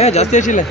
ಏ ಜಾಸ್ತಿ ಹೆಚ್ಚಿಲ್ಲ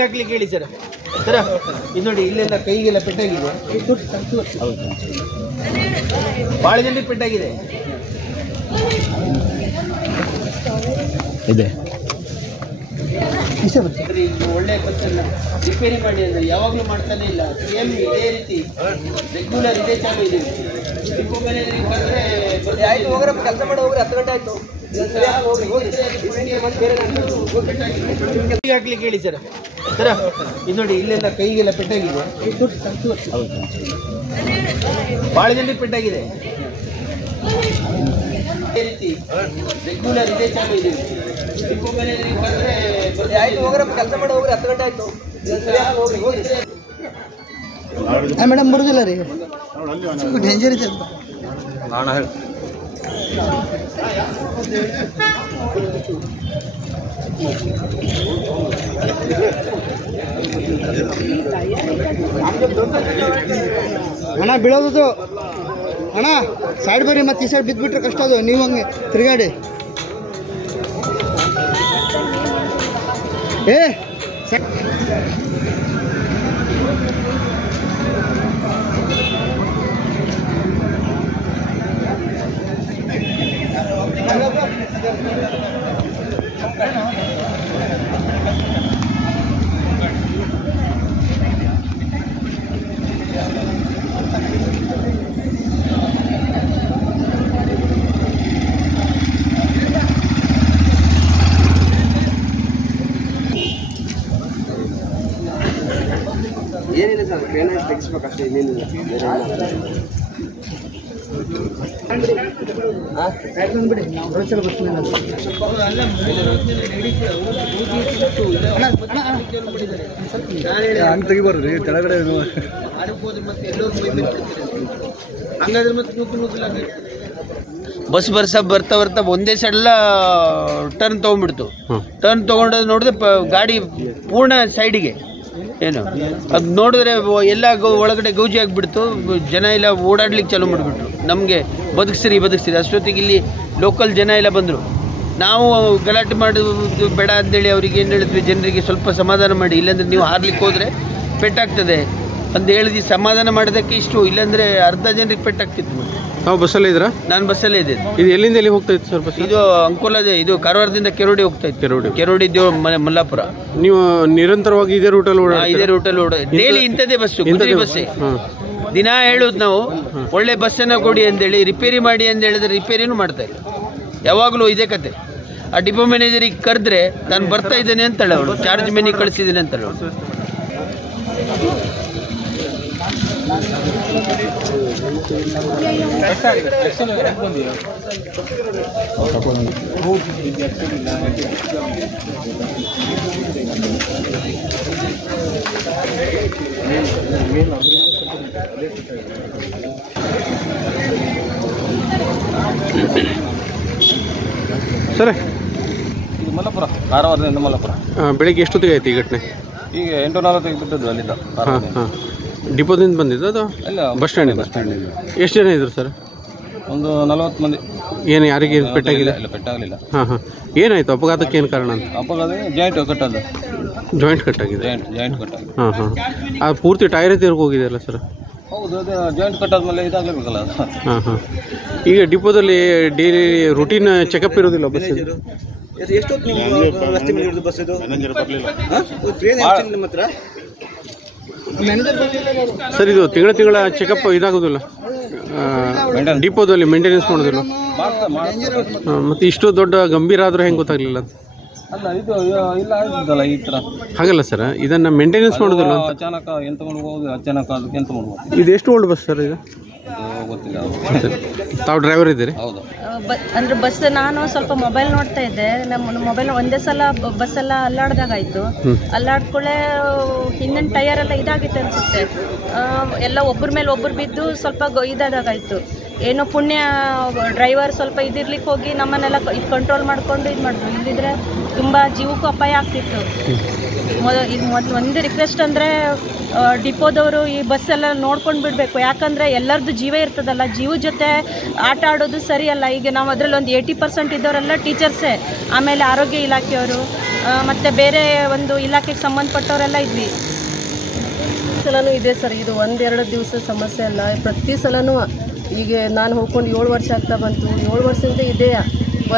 ಹಾಕ್ಲಿಕ್ಕೆ ಹೇಳಿ ಸರ್. ಸರ ಇದು ನೋಡಿ ಇಲ್ಲೆಲ್ಲ ಕೈಗೆಲ್ಲ ಪೆಟ್ಟಾಗಿದೆ. ಭಾಳ ಜನರಿಗೆ ಪೆಟ್ಟಾಗಿದೆ. ಇದೆ. ಒಳ್ಳೆ ಬಸ್ಸನ್ನ ರಿಪೇರಿ ಮಾಡಿ ಅಂದ್ರೆ ಯಾವಾಗಲೂ ಮಾಡ್ತಾನೆ ಇಲ್ಲ ಸೇಮ್ ಇದೇ ರೀತಿ ರೆಗ್ಯುಲರ್ ಇದೇ ಚಾಲು ಇದೆ ಆಯ್ತು ಹೋಗ್ರಪ್ಪ ಕೆಲಸ ಮಾಡಿ ಹೋಗ್ರಿ ಹತ್ತು ಗಂಟೆ ಆಯ್ತು ಹಾಕ್ಲಿಕ್ಕೆ ಹೇಳಿ ಸರ್ ಸರ ಇದು ನೋಡಿ ಇಲ್ಲೆಲ್ಲ ಕೈಗೆಲ್ಲ ಪೆಟ್ಟಾಗಿದೆ ಭಾಳ ಜನರಿಗೆ ಪೆಟ್ಟಾಗಿದೆ. ರೆಗ್ಯುಲರ್ ಇದೇ ಚಾಲು ಇದೆ ಡಿಪೋ ಮ್ಯಾನೇಜರಿಗೆ ಬಂದ್ರೆ ಆಯ್ತು ಹೋಗ್ರಪ್ಪ ಕೆಲಸ ಮಾಡಿ ಹೋಗ್ರಿ ಹತ್ತು ಗಂಟೆ ಆಯ್ತು ಮೇಡಮ್ ಬರುದಿಲ್ಲ ರೀ ಡೇಂಜರ್ ಇದೆ ಅಂತ ನಾಣ ಹೇಳಿ ಅಣ್ಣ ಬೀಳೋದು ಅಣ್ಣ ಸೈಡ್ ಬರ್ರಿ ಮತ್ತೆ ಈ ಸೈಡ್ ಬಿದ್ದುಬಿಟ್ರೆ ಕಷ್ಟ ಅದು. ನೀವು ಹಂಗೆ ತಿರುಗಾಡಿ. ಏ ಪೇಮೆಂಟ್ ತೆಗಿಸ್ಬೇಕಷ್ಟೇ ಇನ್ನೇನಿಲ್ಲ ಹಂಗೆ ತೆಗಿಬಾರ್ದು ಕೆಳಗಡೆ ಹಂಗಾದ್ರೆ ಮತ್ತೆ ನೂಕು ನೂಕಿಲ್ಲ ಬಸ್ ಬರ್ಸ ಬರ್ತಾ ಬರ್ತಾ ಒಂದೇ ಸಡ್ಲ ಟರ್ನ್ ತೊಗೊಂಡ್ಬಿಡ್ತು. ಟರ್ನ್ ತಗೊಂಡ್ ನೋಡಿದ್ರೆ ಗಾಡಿ ಪೂರ್ಣ ಸೈಡಿಗೆ ಏನು? ಅದು ನೋಡಿದ್ರೆ ಎಲ್ಲ ಒಳಗಡೆ ಗೌಜಿ ಆಗಿಬಿಡ್ತು. ಜನ ಎಲ್ಲ ಓಡಾಡ್ಲಿಕ್ಕೆ ಚಾಲೂ ಮಾಡಿಬಿಟ್ರು. ನಮಗೆ ಬದುಕಿಸ್ರಿ ಬದುಕಿಸ್ರಿ. ಅಷ್ಟೊತ್ತಿಗೆ ಇಲ್ಲಿ ಲೋಕಲ್ ಜನ ಎಲ್ಲ ಬಂದರು. ನಾವು ಗಲಾಟೆ ಮಾಡೋದು ಬೇಡ ಅಂತೇಳಿ ಅವ್ರಿಗೆ ಏನು ಹೇಳಿದ್ವಿ? ಜನರಿಗೆ ಸ್ವಲ್ಪ ಸಮಾಧಾನ ಮಾಡಿ. ಇಲ್ಲಾಂದರೆ ನೀವು ಹಾರ್ಲಿಕ್ಕೆ ಹೋದರೆ ಪೆಟ್ಟಾಗ್ತದೆ. ಅಂತ ಹೇಳಿದ್ವಿ. ಸಮಾಧಾನ ಮಾಡೋದಕ್ಕೆ ಇಷ್ಟು ಇಲ್ಲಾಂದ್ರೆ ಅರ್ಧ ಜನರಿಗೆ ಪೆಟ್ಟಾಗ್ತಿತ್ತು ಆಗ್ತಿತ್ತು ನಾವು ಬಸ್ಸಲ್ಲೇ ಇದ್ರಾ ನಾನು ಬಸ್ಸಲ್ಲೇ ಇದ್ದೆ ಇದು ಎಲ್ಲಿಂದ ಎಲ್ಲಿ ಹೋಗ್ತಾ ಇತ್ತು ಸರ್ ಬಸ್ ಇದು ಅಂಕೋಲದೆ ಇದು ಕಾರವಾರದಿಂದ ಕೆರೋಡಿ ಹೋಗ್ತಾ ಇತ್ತು. ಕೆರೋಡಿ. ಕೆರೋಡಿ ದೇವ್ ಮಲ್ಲಾಪುರ. ನೀವು ನಿರಂತರವಾಗಿ ಇದೇ ರೂಟಲ್ಲಿ ಓಡ? ಇದೇ ರೂಟಲ್ಲಿ ಓಡ ಡೈಲಿ ಇಂಥದ್ದೇ ಬಸ್ಸು ಗುಜರಿ ಬಸ್ಸೇ. ಹಾಂ. ದಿನ ಹೇಳೋದು ನಾವು ಒಳ್ಳೆ ಬಸ್ಸನ್ನು ಕೊಡಿ ಅಂತೇಳಿ ರಿಪೇರಿ ಮಾಡಿ ಅಂತ ಹೇಳಿದ್ರೆ ರಿಪೇರಿನೂ ಮಾಡ್ತಾ ಇಲ್ಲ. ಯಾವಾಗಲೂ ಇದೇ ಕತೆ. ಆ ಡಿಪೋ ಮ್ಯಾನೇಜರಿಗೆ ಕರೆದ್ರೆ ನಾನು ಬರ್ತಾ ಇದ್ದೇನೆ ಅಂತಾಳೆ ಅವಳು ಚಾರ್ಜ್ ಮನಿ ಕಳಿಸಿದ್ದೇನೆ ಅಂತಾಳೆ ಅವಳು. ಸರ್. ಇದು ಮಲ್ಲಪುರ ಕಾರವಾರದಿಂದ ಮಲ್ಲಪುರ. ಬೆಳಿಗ್ಗೆ ಎಷ್ಟೊತ್ತಿಗೆ ಆಯ್ತು ಈ ಘಟನೆ? ಈಗ ಎಂಟು ನಲವತ್ತೈದು ಬಿಟ್ಟದ್ದು ಅಲ್ಲಿಂದ. ಹಾಂ ಹಾಂ. ಡಿಪೋದಿಂದ ಬಂದಿದ್ದು ಅದು? ಅಲ್ಲ ಬಸ್ ಸ್ಟ್ಯಾಂಡಿಂದ ಬಸ್ ಸ್ಟ್ಯಾಂಡಿಂದ? ಎಷ್ಟು ಜನ ಇದ್ರು ಸರ್? ಒಂದು ನಲವತ್ತು ಮಂದಿ. ಏನು ಯಾರಿಗೆ ಪೆಟ್ಟಾಗಿಲ್ಲ ಇಲ್ಲ ಪೆಟ್ಟಾಗಲಿಲ್ಲ. ಹಾಂ ಹಾಂ. ಏನಾಯಿತು? ಅಪಘಾತಕ್ಕೆ ಏನು ಕಾರಣ ಅಂತ? ಅಪಘಾತ ಜಾಯಿಂಟ್ ಕಟ್ಟದ್ದು ಜಾಯಿಂಟ್ ಕಟ್ಟಾಗಿದೆ? ಜಾಯಿಂಟ್ ಜಾಯಿಂಟ್ ಕಟ್ಟಾಗಿದೆ. ಹಾಂ ಹಾಂ. ಅದು ಪೂರ್ತಿ ಟೈರೇ ಹೋಗಿದೆ ಹೋಗಿದೆಯಲ್ಲ ಸರ್? ಹೌದು ಅದು ಜಾಯಿಂಟ್ ಕಟ್ಟಾದ್ಮೇಲೆ ಇದಾಗಲೇಬೇಕಲ್ಲ ಅದು. ಹಾಂ ಹಾಂ. ಈಗ ಡಿಪೋದಲ್ಲಿ ಡೈಲಿ ರುಟೀನ್ ಚೆಕಪ್ ಇರೋದಿಲ್ಲ ಬಸ್ ಎಷ್ಟೊತ್ತು ನೀವು ರಸ್ತೆ ಮೇಲೆ ಹಿಡಿದು ಬಸ್ ಇದು? ಸರ್ ಇದು ತಿಂಗಳ ತಿಂಗಳ ಚೆಕಪ್ ಇದಾಗೋದಿಲ್ಲ. ಡಿಪೋದಲ್ಲಿ ಮೇಂಟೆನೆನ್ಸ್ ಮಾಡೋದಿಲ್ಲ. ಮತ್ತೆ ಇಷ್ಟು ದೊಡ್ಡ ಗಂಭೀರ ಆದರೂ ಹೆಂಗೆ ಗೊತ್ತಾಗಲಿಲ್ಲ ಅಂತ. ಅಲ್ಲ ಇದು ಇಲ್ಲ ಆಗಿದ್ದಲ್ಲ ಈ ಥರ ಹಾಗಲ್ಲ ಸರ್ ಇದನ್ನು ಮೇಂಟೆನೆನ್ಸ್ ಮಾಡೋದಿಲ್ಲ ಅಚಾನಕ ಎಂತ ಇದು ಎಷ್ಟು ಓಲ್ಡ್ ಬಸ್ ಸರ್ ಇದು? ಗೊತ್ತಿಲ್ಲ. ತಾವು ಡ್ರೈವರ್ ಇದ್ದೀರಿ? ಹೌದು. ಅಂದ್ರೆ ಬಸ್ ನಾನು ಸ್ವಲ್ಪ ಮೊಬೈಲ್ ನೋಡ್ತಾ ಇದ್ದೆ. ನಮ್ಮ ಮೊಬೈಲ್ ಒಂದೇ ಸಲ ಬಸ್ ಎಲ್ಲ ಅಲ್ಲಾಡ್ದಾಗಾಯ್ತು. ಅಲ್ಲಾಡ್ಕೊಳ್ಳೆ ಹಿಂದಿನ ಟೈರ್ ಎಲ್ಲ ಇದಾಗಿತ್ತು ಅನ್ಸುತ್ತೆ. ಆ, ಎಲ್ಲ ಒಬ್ಬರ ಮೇಲೆ ಒಬ್ಬರು ಬಿದ್ದು ಸ್ವಲ್ಪ ಗೊ- ಇದಾದಾಗಾಯ್ತು. ಏನೋ ಪುಣ್ಯ ಡ್ರೈವರ್ ಸ್ವಲ್ಪ ಇದಿರ್ಲಿಕ್ಕೆ ಹೋಗಿ ನಮ್ಮನ್ನೆಲ್ಲ ಇದು ಕಂಟ್ರೋಲ್ ಮಾಡ್ಕೊಂಡು ಇದು ಮಾಡಿದ್ರು. ಇಲ್ಲದಿದ್ರೆ ತುಂಬ ಜೀವಕ್ಕೂ ಅಪಾಯ ಆಗ್ತಿತ್ತು. ಮೊದ ಇದು ಮೊದಲು ಒಂದು ರಿಕ್ವೆಸ್ಟ್ ಅಂದರೆ ಡಿಪೋದವರು ಈ ಬಸ್ಸೆಲ್ಲ ನೋಡ್ಕೊಂಡು ಬಿಡಬೇಕು. ಯಾಕಂದರೆ ಎಲ್ಲರದ್ದು ಜೀವ ಇರ್ತದಲ್ಲ. ಜೀವ ಜೊತೆ ಆಟ ಆಡೋದು ಸರಿಯಲ್ಲ. ಈಗ ನಾವು ಅದರಲ್ಲಿ ಒಂದು ಏಯ್ಟಿ ಪರ್ಸೆಂಟ್ ಇದ್ದವರೆಲ್ಲ ಟೀಚರ್ಸೇ ಆಮೇಲೆ ಆರೋಗ್ಯ ಇಲಾಖೆಯವರು ಮತ್ತು ಬೇರೆ ಒಂದು ಇಲಾಖೆಗೆ ಸಂಬಂಧಪಟ್ಟವರೆಲ್ಲ ಇದ್ವಿ. ಸಲನೂ ಇದೆ ಸರ್. ಇದು ಒಂದೆರಡು ದಿವಸ ಸಮಸ್ಯೆ ಅಲ್ಲ. ಪ್ರತಿ ಸಲನೂ ಈಗ ನಾನು ಹೋಗ್ಕೊಂಡು ಏಳು ವರ್ಷ ಆಗ್ತಾ ಬಂತು. ಏಳು ವರ್ಷದಿಂದ ಇದೆಯಾ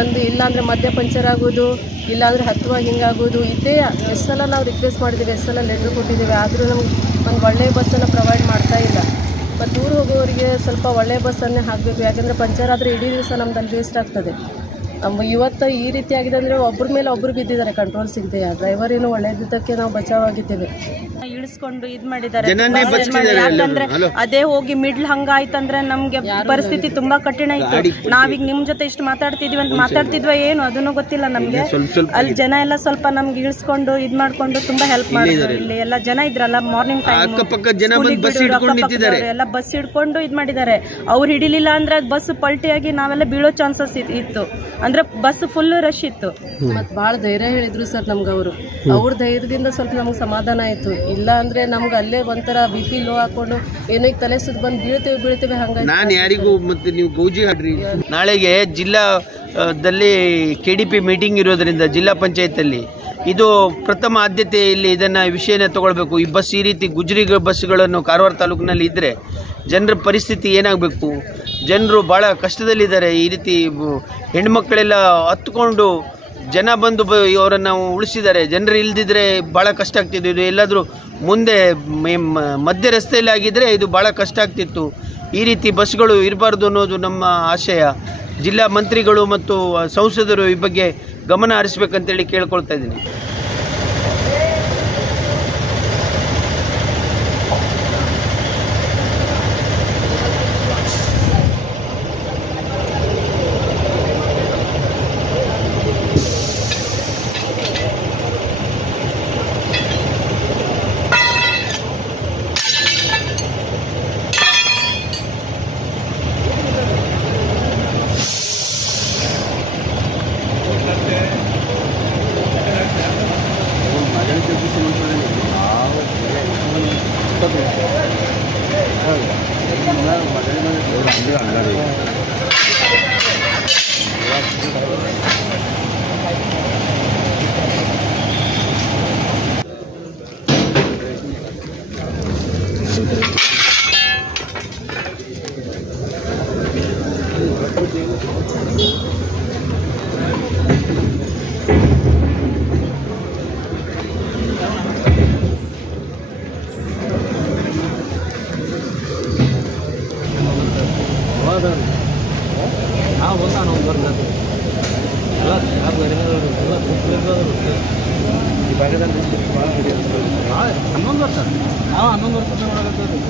ಒಂದು ಇಲ್ಲಾಂದರೆ ಮಧ್ಯ ಪಂಚರ್ ಆಗೋದು, ಇಲ್ಲಾಂದರೆ ಹತ್ತುವಾಗ ಹಿಂಗಾಗೋದು ಇದೆಯಾ ಎಷ್ಟು ಸಲ ನಾವು ರಿಕ್ವೆಸ್ಟ್ ಮಾಡಿದ್ದೀವಿ ಎಷ್ಟು ಸಲ ಲೆಟ್ರ್ ಕೊಟ್ಟಿದ್ದೀವಿ ಆದರೂ ನಮ್ಗೆ ಒಂದು ಒಳ್ಳೆಯ ಬಸ್ಸನ್ನು ಪ್ರೊವೈಡ್ ಮಾಡ್ತಾ ಇಲ್ಲ. ಮತ್ತು ದೂರ ಹೋಗೋರಿಗೆ ಸ್ವಲ್ಪ ಒಳ್ಳೆಯ ಬಸ್ಸನ್ನೇ ಹಾಕಬೇಕು. ಯಾಕೆಂದರೆ ಪಂಚರ್ ಆದರೆ ಇಡೀ ದಿವಸ ನಮ್ದು ಅಲ್ಲಿ ವೇಸ್ಟ್ ಆಗ್ತದೆ. ನಮ್ಮ ಇವತ್ತು ಈ ರೀತಿ ಆಗಿದೆ ಅಂದರೆ ಒಬ್ಬರ ಮೇಲೆ ಒಬ್ಬರು ಬಿದ್ದಿದ್ದಾರೆ ಕಂಟ್ರೋಲ್ ಸಿಗದೆ. ಡ್ರೈವರ್ ಏನು ಒಳ್ಳೆಯದಕ್ಕೆ ನಾವು ಬಚಾವಾಗಿದ್ದೇವೆ. ಇಳಿಸ್ಕೊಂಡು ಇದು ಮಾಡಿದ್ದಾರೆ. ಯಾಕಂದ್ರೆ ಅದೇ ಹೋಗಿ ಮಿಡ್ಲ್ ಹಂಗಾಯ್ತಂದ್ರೆ ನಮ್ಗೆ ಪರಿಸ್ಥಿತಿ ತುಂಬಾ ಕಠಿಣ ಇತ್ತು. ನಾವೀಗ ನಿಮ್ ಜೊತೆ ಇಷ್ಟು ಮಾತಾಡ್ತಿದ್ವಿ ಅಂತ ಮಾತಾಡ್ತಿದ್ವ ಏನು ಅದನ್ನು ಗೊತ್ತಿಲ್ಲ ನಮ್ಗೆ. ಅಲ್ಲಿ ಜನ ಎಲ್ಲ ಸ್ವಲ್ಪ ನಮ್ಗೆ ಇಳಿಸ್ಕೊಂಡು ಇದ್ ಮಾಡ್ಕೊಂಡು ತುಂಬಾ ಹೆಲ್ಪ್ ಮಾಡಿದ್ರು. ಇಲ್ಲಿ ಎಲ್ಲ. ಜನ ಇದ್ರಲ್ಲ ಮಾರ್ನಿಂಗ್ ಟೈಮ್ ಅಕ್ಕಪಕ್ಕ ಜನ ಬಸ್ ಹಿಡ್ಕೊಂಡು ನಿಂತಿದ್ದಾರೆ. ಎಲ್ಲ ಬಸ್ ಹಿಡ್ಕೊಂಡು ಇದ್ ಮಾಡಿದ್ದಾರೆ. ಅವ್ರು ಹಿಡಿಲಿಲ್ಲ ಅಂದ್ರೆ ಬಸ್ ಪಲ್ಟಿಯಾಗಿ ನಾವೆಲ್ಲ ಬೀಳೋ ಚಾನ್ಸಸ್ ಇತ್ತು. ಅಂದ್ರೆ ಬಸ್ ಫುಲ್ ರಶ್ ಇತ್ತು. ಮತ್ತು ಬಹಳ ಧೈರ್ಯ ಹೇಳಿದ್ರು ಸರ್ ನಮ್ಗೆ ಅವರು. ಅವ್ರ ಧೈರ್ಯದಿಂದ ಸ್ವಲ್ಪ ನಮ್ಗೆ ಸಮಾಧಾನ ಆಯಿತು. ಇಲ್ಲ ಅಂದ್ರೆ ನಮ್ಗೆ ಅಲ್ಲೇ ಒಂಥರ ಬಿ ಪಿ ಲೋ ಹಾಕೊಂಡು ಏನೋ ತಲೆ ಸುತ್ತ ಬಂದು ಬೀಳ್ತೇವೆ ಬೀಳ್ತೇವೆ ಹಂಗಾಗಿ ನಾನು ಯಾರಿಗೂ ಮತ್ತೆ ನೀವು ಗೌಜಿ ಹಾಡ್ರಿ. ನಾಳೆಗೆ ಜಿಲ್ಲಾದಲ್ಲಿ ಕೆ ಡಿ ಪಿ ಮೀಟಿಂಗ್ ಇರೋದ್ರಿಂದ ಜಿಲ್ಲಾ ಪಂಚಾಯತಲ್ಲಿ ಇದು ಪ್ರಥಮ ಆದ್ಯತೆಯಲ್ಲಿ ಇದನ್ನು ವಿಷಯನ ತಗೊಳ್ಬೇಕು. ಈ ಬಸ್ ಈ ರೀತಿ ಗುಜರಿ ಬಸ್ಗಳನ್ನು ಕಾರವಾರ ತಾಲೂಕಿನಲ್ಲಿ ಇದ್ದರೆ ಜನರ ಪರಿಸ್ಥಿತಿ ಏನಾಗಬೇಕು? ಜನರು ಭಾಳ ಕಷ್ಟದಲ್ಲಿದ್ದಾರೆ. ಈ ರೀತಿ ಹೆಣ್ಮಕ್ಕಳೆಲ್ಲ ಹತ್ಕೊಂಡು ಜನ ಬಂದು ಬ ಅವರನ್ನು ಉಳಿಸಿದ್ದಾರೆ. ಜನರು ಇಲ್ದಿದ್ರೆ ಭಾಳ ಕಷ್ಟ ಆಗ್ತಿತ್ತು. ಇದು ಎಲ್ಲಾದರೂ ಮುಂದೆ ಮಧ್ಯ ರಸ್ತೆಯಲ್ಲಿ ಆಗಿದ್ದರೆ ಇದು ಭಾಳ ಕಷ್ಟ ಆಗ್ತಿತ್ತು. ಈ ರೀತಿ ಬಸ್ಗಳು ಇರಬಾರ್ದು ಅನ್ನೋದು ನಮ್ಮ ಆಶಯ. ಜಿಲ್ಲಾ ಮಂತ್ರಿಗಳು ಮತ್ತು ಸಂಸದರು ಈ ಬಗ್ಗೆ ಗಮನ ಹರಿಸ್ಬೇಕಂತೇಳಿ ಕೇಳ್ಕೊಳ್ತಾ ಇದ್ದೀನಿ. tốt rồi ừ nó mà đấy nó làm cái làm ra đi ಎಲ್ಲ ಹನ್ನೊಂದು ವರ್ಷ ನಾವು ಹನ್ನೊಂದು ವರ್ಷ ಒಳಗೆ